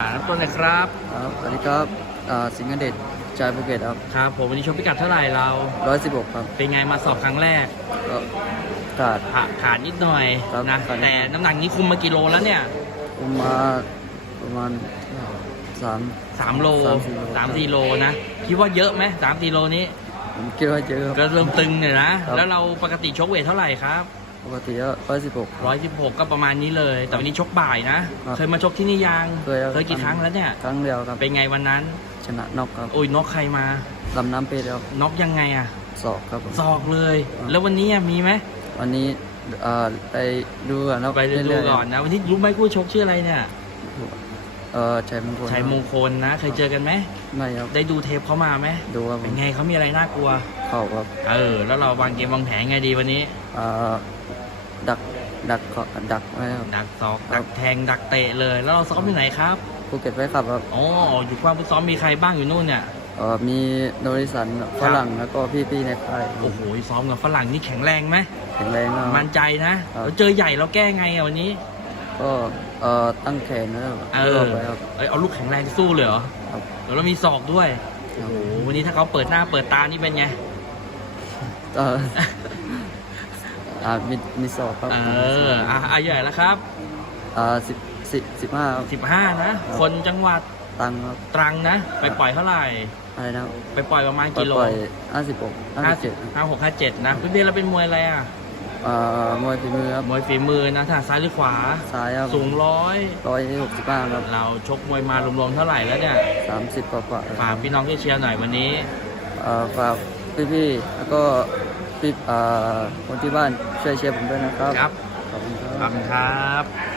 อ่าน้ำต้นเลยครับครับสวัสดีครับอ่าสิงห์เดชชายภูเก็ตครับ ครับผมวันนี้ชกพิกัดเท่าไหร่เราร้อยสิบหกครับ เป็นไงมาสอบครั้งแรกก็ขาดขาขาดนิดหน่อยครับนะขาดนิดหน่อยแต่น้ำหนักนี้คุมมากี่โลแล้วเนี่ยผมมาประมาณสามสามโลสามสี่โลสามสี่โลนะ คิดว่าเยอะไหมสามสี่โลนี้ ผมคิดว่าเจอครับก็เริ่มตึงเนี่ยนะครับแล้วเราปกติชกเวทเท่าไหร่ครับ ปกติก็ร้อยสิบหก ร้อยสิบหกก็ประมาณนี้เลย แต่วันนี้ชกบ่ายนะ ครับเคยมาชกที่นี่ยังเคยครับ เคยกี่ครั้งแล้วเนี่ย ครั้งเดียวครับเป็นไงวันนั้น ชนะน็อกครับโอ้ยน็อกใครมาลำน้ำเพชรครับน็อกยังไงอะศอกครับผมศอกเลยครับแล้ววันนี้อะมีไหมวันนี้อ่าไปดูก่อนครับไปดูเรื่ยๆก่อนนะ วันนี้รู้ไหมคู่ชกชื่ออะไรเนี่ย เออชัยมงคลชัยมงคลนะ เคยเจอกันไหมไม่ครับ ได้ดูเทปเขามาไหมดูครับผเป็นมไงเขามีอะไรน่ากลัวเข่าครับ เออ แล้วเราวางเกมวางแผนไงดีวันนี้อ่าดักดักเกาะดักไว้ครับดักศอกครัดับกแทงดักเตะเลย แล้วเราซ้อมที่ไหนครับภูเก็ตไว้ขับครับอ๋ออยู่ความฝึกซ้อมมีใครบ้างอยู่นู่นเนี่ยเอ่อมีโนริสันฝรั่งแล้วก็พี่ๆในค่ายโอ้โหซ้อมกับฝรั่งนี่แข็งแรงไหมแข็งแรงมากมั่นใจนะครับแล้วเจอใหญ่เราแก้ไงอะวันนี้ ก็เอ่อตั้งแขนนะครับเอรอวบไปครับเอ้ยเอาลูกแข็งแรงสู้เลยเหรอครับแล้วเรามีศอกด้วยครัโอ้บโหวันนี้ถ้าเขาเปิดหน้าเปิดตานี่เป็นไงเอ่ออ่ามีมีสอบครับเอออะอายุใหญ่แล้วครับอ่าสิบสิบสิบห้าครับ15นะ คนจังหวัดตังค์ครับตรังนะ ไปปล่อยเท่าไหร่อะไรนะครับไปปล่อยประมาณปล่อยกิโลปล่อยห้าสิบหกห้าสิบเจ็ดห้าหกห้าเจ็ดนะเพื่อนๆเราเป็นมวยอะไรอะ อ่ามวยฝีมือครับมวยฝีมือนะทางซ้ายหรือขวา ซ้ายครับสูงร้อยร้อยหกสิบห้าครับเราชกมวยมารวมๆเท่าไหร่แล้วเนี่ยสามสิบกว่ากว่าฝากพี่น้องที่เชียร์หน่อยวันนี้เอ่อฝากพี่ๆแล้วก็พี่อ่าคนที่บ้านช่วยเชียร์ผมด้วยนะครับครับขอบคุณคขรัอบบคุณครับ